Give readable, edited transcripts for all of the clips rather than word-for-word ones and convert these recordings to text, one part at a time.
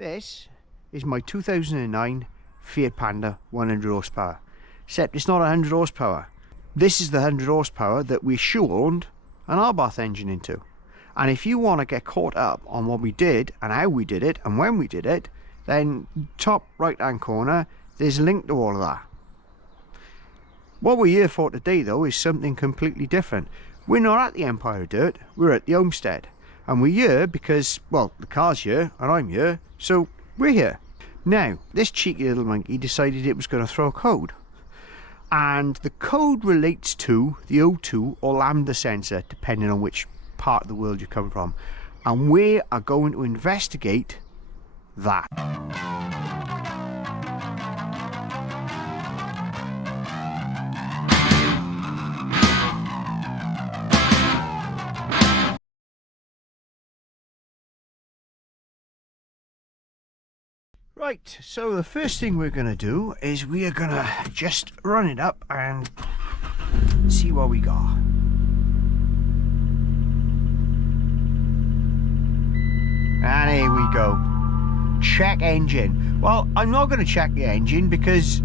This is my 2009 Fiat Panda 100 horsepower, except it's not 100 horsepower. This is the 100 horsepower that we shoehorned an Abarth engine into. And if you want to get caught up on what we did and how we did it and when we did it, then top right hand corner there's a link to all of that. What we're here for today though is something completely different. We're not at the Empire of Dirt, we're at the homestead. And we're here because, well, the car's here and I'm here, so we're here. Now, this cheeky little monkey decided it was going to throw a code. And the code relates to the O2 or lambda sensor, depending on which part of the world you come from. And we are going to investigate that. Right, so the first thing we're going to do is we are going to just run it up and see what we got. And here we go. Check engine. Well, I'm not going to check the engine because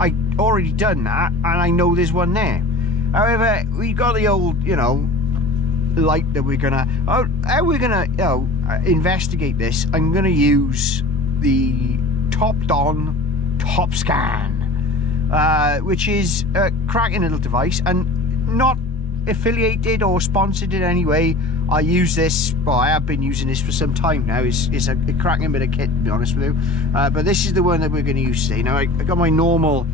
I already done that and I know there's one there. However, we got the old, you know, light that we're going to... how we're going to, you know, investigate this, I'm going to use the top-on top scan, which is a cracking little device and not affiliated or sponsored in any way. I use this, well, I have been using this for some time now. It's a cracking bit of kit, to be honest with you, but this is the one that we're going to use today. Now I got my normal,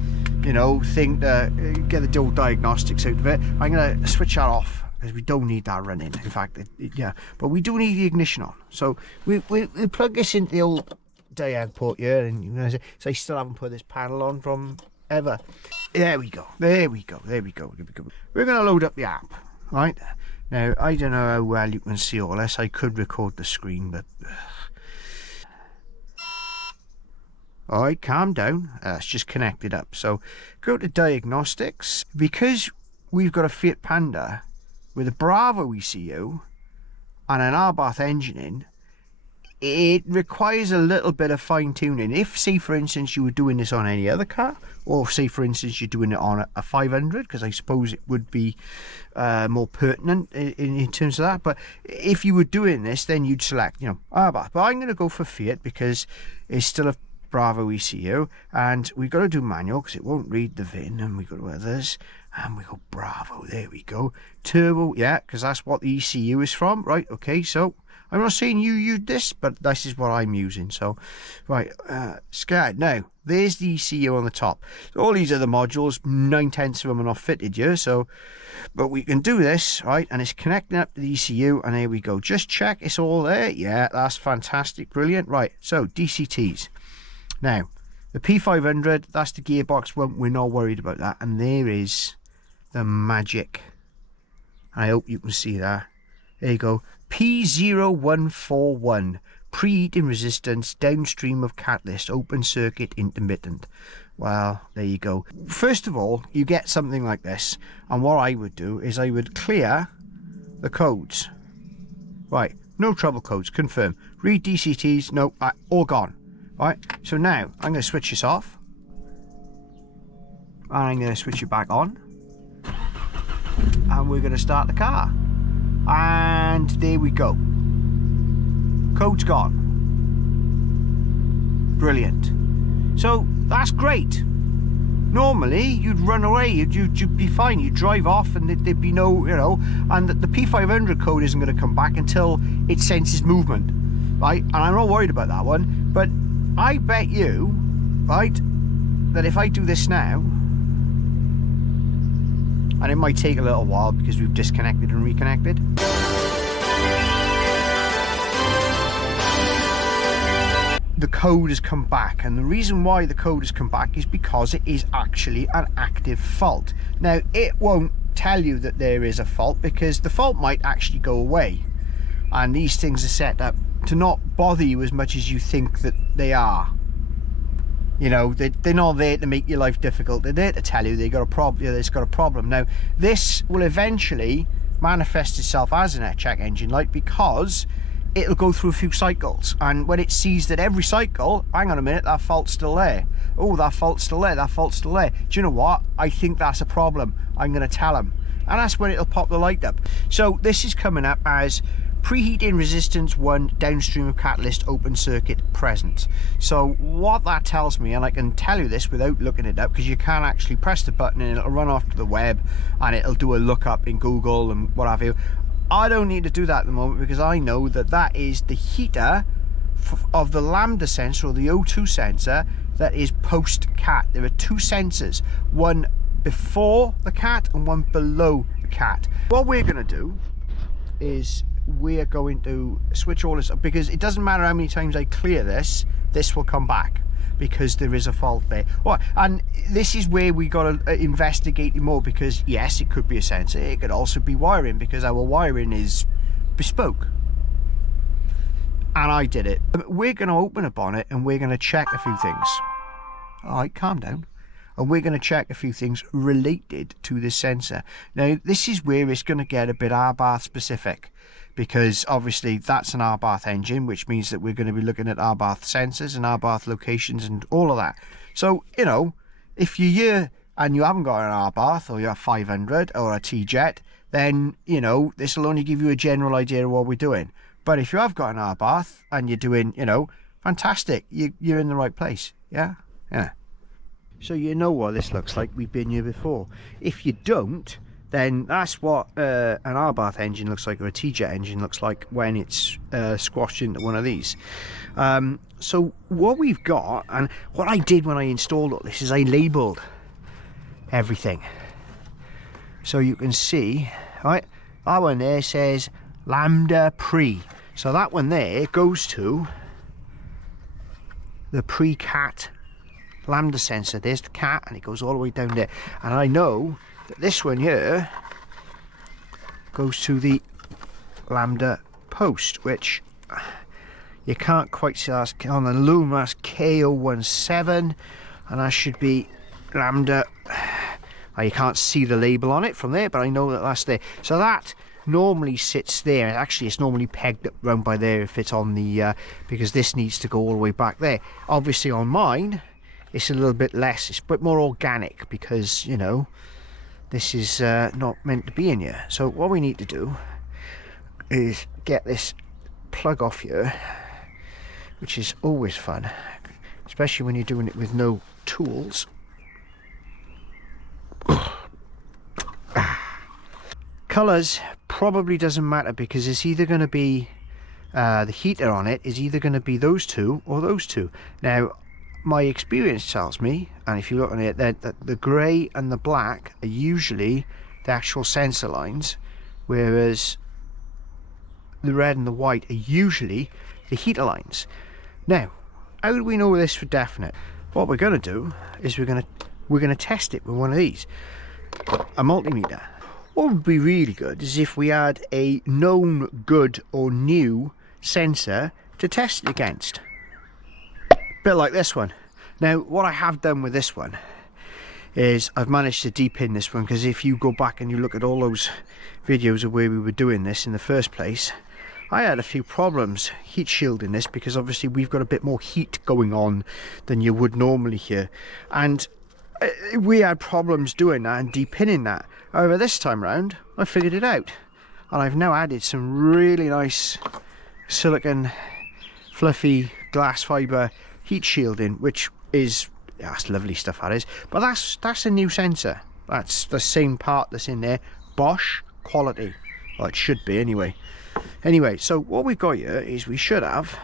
you know, thing to get the old diagnostics out of it. I'm going to switch that off because we don't need that running. In fact, yeah, but we do need the ignition on, so we plug this into the old diag port here, and you know, so I still haven't put this panel on from ever. There we go, there we go, there we go, there we go. We're going to load up the app, right? Now, I don't know how well you can see all this. I could record the screen, but... Alright, calm down. It's just connected up. So, go to Diagnostics. Because we've got a Fiat Panda with a Bravo ECU and an Abarth engine in, it requires a little bit of fine-tuning. If, say, for instance, you were doing this on any other car, or say, for instance, you're doing it on a 500, because I suppose it would be more pertinent in terms of that. But if you were doing this, then you'd select, you know, Abarth. But I'm going to go for Fiat because it's still a Bravo ECU, and we've got to do manual because it won't read the VIN, and we go to others, and we go Bravo. There we go. Turbo, yeah, because that's what the ECU is from, right? Okay, so I'm not saying you use this, but this is what I'm using. So, right, SCAD. Now, there's the ECU on the top. So all these other modules, 9/10 of them are not fitted here. So, but we can do this, right? And it's connecting up to the ECU, and here we go. Just check it's all there. Yeah, that's fantastic, brilliant. Right, so DCTs. Now, the P500, that's the gearbox one. We're not worried about that. And there is the magic. I hope you can see that. There you go. P0141, preheating resistance, downstream of catalyst, open circuit intermittent. Well, there you go. First of all, you get something like this, and what I would do is I would clear the codes. Right, no trouble codes, confirm. Read DCTs, no, all gone. Right, so now I'm going to switch this off, and I'm going to switch it back on, and we're going to start the car. And there we go. Code's gone. Brilliant. So that's great. Normally you'd run away, you'd be fine, you'd drive off and there'd be no, you know, and the P500 code isn't going to come back until it senses movement, right? And I'm not worried about that one, but I bet you, right, that if I do this now, and it might take a little while because we've disconnected and reconnected. The code has come back, and the reason why the code has come back is because it is actually an active fault. Now, it won't tell you that there is a fault because the fault might actually go away, and these things are set up to not bother you as much as you think that they are. You know, they're not there to make your life difficult. They're there to tell you it's got a problem. Now, this will eventually manifest itself as an check engine light because it'll go through a few cycles, and when it sees that every cycle, hang on a minute, that fault's still there, oh, that fault's still there, that fault's still there, do you know what, I think that's a problem, I'm going to tell them, and that's when it'll pop the light up. So this is coming up as preheating resistance 1 downstream of catalyst open circuit present. So what that tells me, and I can tell you this without looking it up, because you can actually press the button and it'll run off to the web and it'll do a lookup in Google and what have you. I don't need to do that at the moment, because I know that that is the heater of the lambda sensor, or the O2 sensor, that is post cat. There are 2 sensors, one before the cat and one below the cat. What we're going to do is we're going to switch all this up, because it doesn't matter how many times I clear this, this will come back because there is a fault there. Oh, and this is where we got to investigate more, because yes, it could be a sensor, it could also be wiring, because our wiring is bespoke. And I did it. We're going to open a bonnet and we're going to check a few things. All right, calm down. And we're going to check a few things related to this sensor. Now, this is where it's going to get a bit R-bath specific, because obviously that's an R-bath engine, which means that we're going to be looking at R-bath sensors and R-bath locations and all of that. So, you know, if you're here and you haven't got an R-bath, or you're 500 or a T-Jet, then, you know, this will only give you a general idea of what we're doing. But if you have got an R-bath and you're doing, you know, fantastic, you're in the right place. Yeah? Yeah. So you know what this looks like, we've been here before. If you don't, then that's what an R-bath engine looks like, or a T-Jet engine looks like when it's squashed into one of these. So what we've got, and what I did when I installed all this, is I labelled everything. So you can see, right, that one there says Lambda Pre. So that one there goes to the pre-cat lambda sensor. There's the cat, and it goes all the way down there. And I know that this one here goes to the lambda post, which you can't quite see. That's on the loom, that's K0141, and that should be lambda. You can't see the label on it from there, but I know that that's there. So that normally sits there. Actually, it's normally pegged up round by there if it's on the because this needs to go all the way back there. Obviously on mine it's a little bit less, it's a bit more organic, because, you know, this is not meant to be in here. So what we need to do is get this plug off here, which is always fun, especially when you're doing it with no tools. Colours probably doesn't matter, because it's either going to be the heater on it is either going to be those two or those two. Now, my experience tells me, and if you look on it, that the grey and the black are usually the actual sensor lines, whereas the red and the white are usually the heater lines. Now, how do we know this for definite? What we're going to do is we're going to test it with one of these, a multimeter. What would be really good is if we had a known good or new sensor to test it against. Bit like this one. Now, what I have done with this one is I've managed to depin this one, because if you go back and you look at all those videos of where we were doing this in the first place, I had a few problems heat shielding this, because obviously we've got a bit more heat going on than you would normally here, and we had problems doing that and depinning that. However, this time round I figured it out, and I've now added some really nice silicon fluffy glass fibre heat shielding, which is, that's lovely stuff, that is. But that's a new sensor. That's the same part that's in there. Bosch quality. Well, it should be anyway. Anyway, so what we've got here is we should have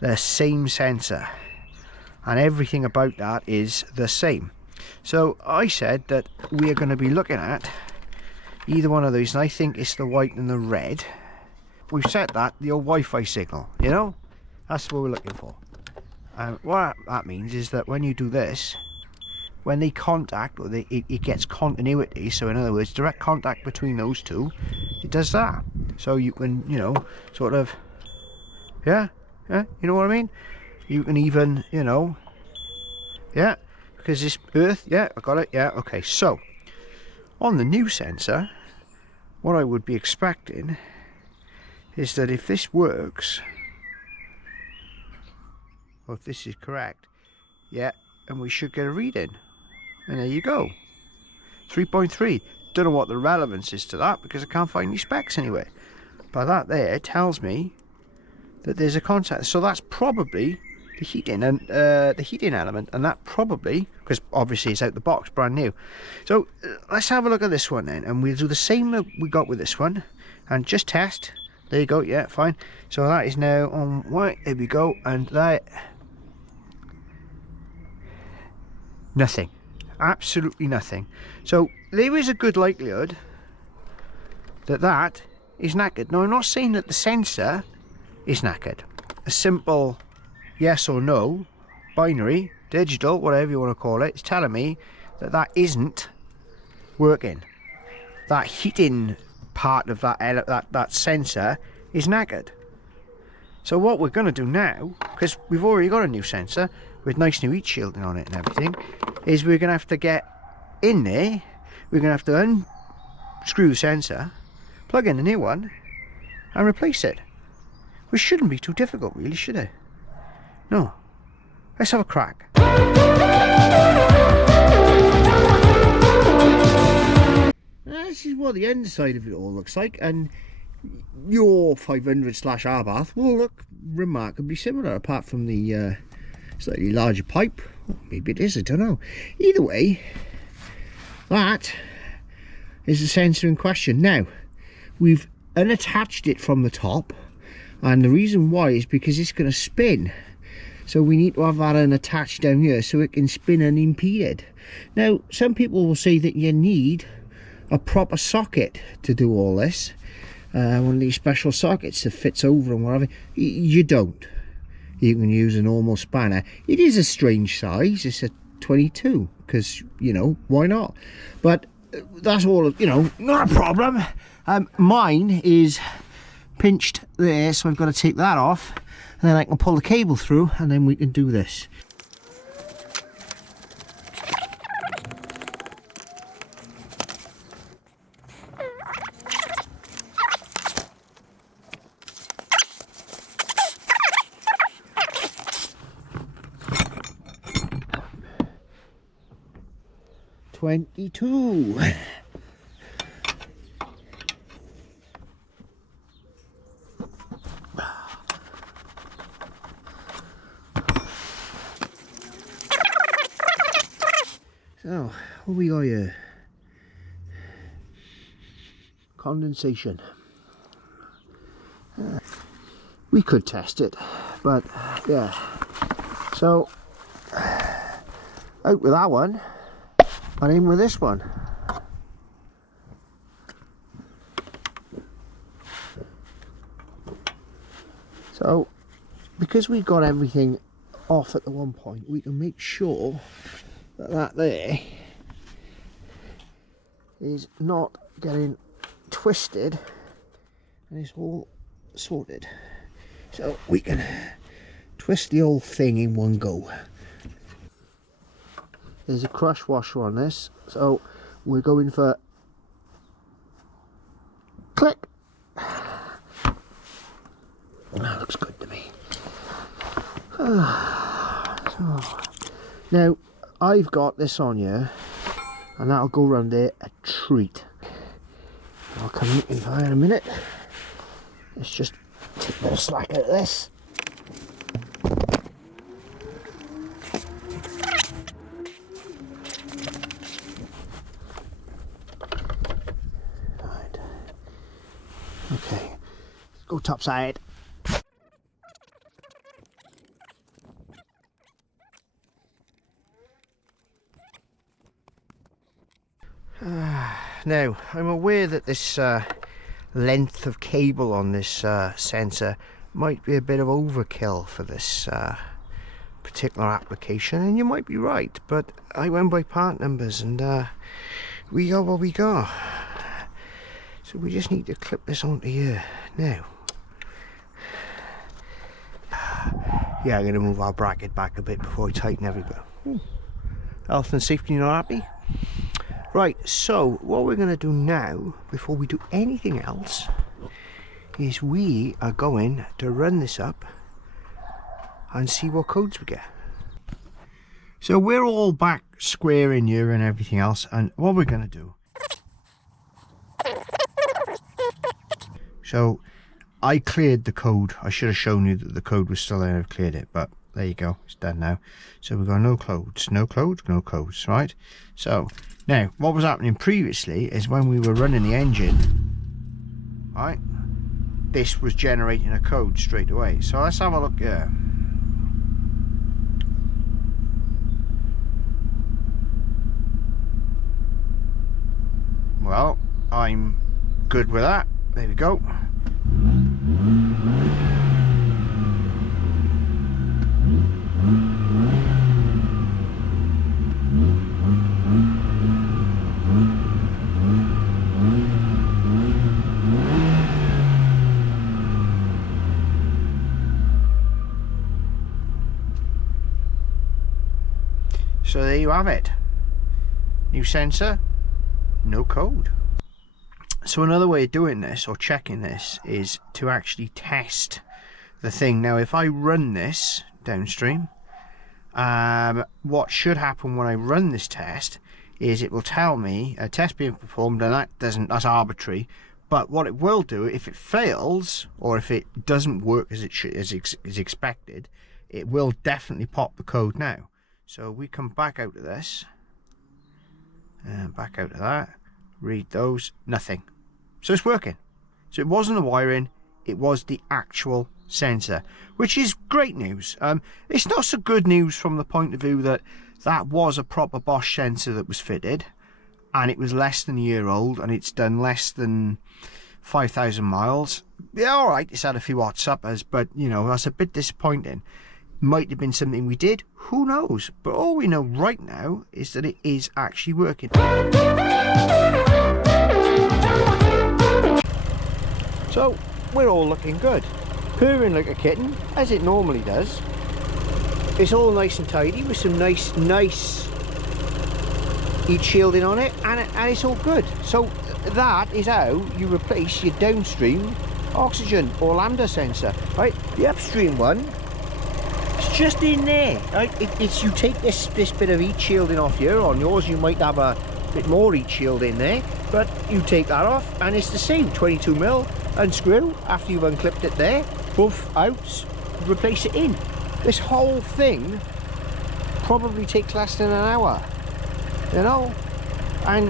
the same sensor, and everything about that is the same. So I said that we are going to be looking at either one of these, and I think it's the white and the red. We've set that the old Wi-Fi signal, you know, that's what we're looking for. What that means is that when you do this, when they contact, or it gets continuity, so in other words direct contact between those two, it does that. So you can, you know, sort of, yeah, you know what I mean, you can even, you know, yeah, because this earth, yeah, I got it, yeah, okay. So on the new sensor, what I would be expecting is that if this works, or if this is correct, yeah, and we should get a reading. And there you go. 3.3. Don't know what the relevance is to that because I can't find any specs anyway. But that there tells me that there's a contact. So that's probably the heating and the heating element, and that probably, because obviously it's out the box, brand new. So let's have a look at this one then, and we'll do the same that we got with this one, and just test. There you go. Yeah, fine. So that is now on white. There we go, and that. Nothing, absolutely nothing. So there is a good likelihood that that is knackered. Now I'm not saying that the sensor is knackered. A simple yes or no, binary, digital, whatever you want to call it, is telling me that that isn't working. That heating part of that sensor is knackered. So what we're going to do now, because we've already got a new sensor with nice new heat shielding on it and everything, is we're going to have to get in there, we're going to have to unscrew the sensor, plug in a new one, and replace it. Which shouldn't be too difficult really, should it? No. Let's have a crack. This is what the inside of it all looks like, and your 500/R bath will look remarkably similar, apart from the slightly larger pipe. Well, maybe it is, I don't know. Either way, that is the sensor in question. Now, we've unattached it from the top, and the reason why is because it's going to spin. So we need to have that unattached down here so it can spin unimpeded. Now, some people will say that you need a proper socket to do all this. One of these special sockets that fits over and whatever. You don't. You can use a normal spanner. It is a strange size. It's a 22 because, you know, why not? But that's all, you know, not a problem. Mine is pinched there, so I've got to take that off, and then I can pull the cable through, and then we can do this. $22. So, what we got here? Condensation. We could test it, but yeah. So, out with that one, and in with this one. So, because we've got everything off at the one point, we can make sure that that there is not getting twisted and it's all sorted. So we can twist the whole thing in one go. There's a crush washer on this, so we're going for click. That looks good to me. So, now I've got this on here, and that'll go around there a treat. I'll come in in a minute. Let's just take a bit of slack out of this. Right. Okay, let's go top side. Now, I'm aware that this length of cable on this sensor might be a bit of overkill for this particular application, and you might be right, but I went by part numbers and we got what we got. So we just need to clip this onto here now. Yeah, I'm going to move our bracket back a bit before I tighten everything. Health and safety not happy? Right, so what we're going to do now, before we do anything else, is we are going to run this up and see what codes we get. So we're all back square in here and everything else, and what we're going to do, so I cleared the code. I should have shown you that the code was still there. I've cleared it, but there you go, it's done now. So we've got no codes, no codes, no codes, right? So now what was happening previously is when we were running the engine, right, this was generating a code straight away. So let's have a look here. Well, I'm good with that. There we go. So there you have it. New sensor, no code. So another way of doing this, or checking this, is to actually test the thing. Now if I run this downstream, what should happen when I run this test is it will tell me a test being performed, and that's arbitrary. But what it will do, if it fails or if it doesn't work as it should, as expected, it will definitely pop the code now. So we come back out of this, and back out of that, read those, nothing. So it's working. So it wasn't the wiring, it was the actual sensor, which is great news. It's not so good news from the point of view that that was a proper Bosch sensor that was fitted, and it was less than a year old, and it's done less than 5,000 miles. Yeah, alright, it's had a few hot suppers, but you know, that's a bit disappointing. Might have been something we did, who knows? But all we know right now is that it is actually working. So we're all looking good, purring like a kitten as it normally does. It's all nice and tidy with some nice heat shielding on it, and it's all good. So that is how you replace your downstream oxygen or lambda sensor, right? The upstream one, it's just in there, right? It's you take this bit of heat shielding off here. On yours you might have a bit more heat shield in there, but you take that off and it's the same 22mm, unscrew after you've unclipped it there, buff out, replace it in. This whole thing probably takes less than an hour, you know, and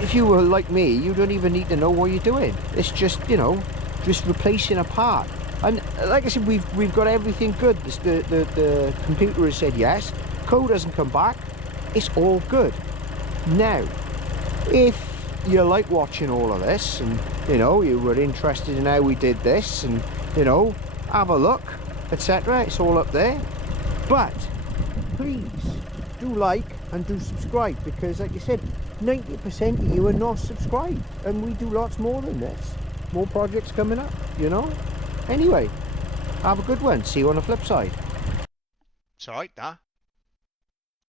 if you were like me, you don't even need to know what you're doing. It's just, you know, just replacing a part. And like I said, we've got everything good. The computer has said yes, code hasn't come back, it's all good. Now if you like watching all of this, and you know, you were interested in how we did this, and you know, have a look, etc., it's all up there. But please do like and do subscribe, because like I said, 90% of you are not subscribed, and we do lots more than this. More projects coming up, you know. Anyway, have a good one. See you on the flip side. It's alright, that.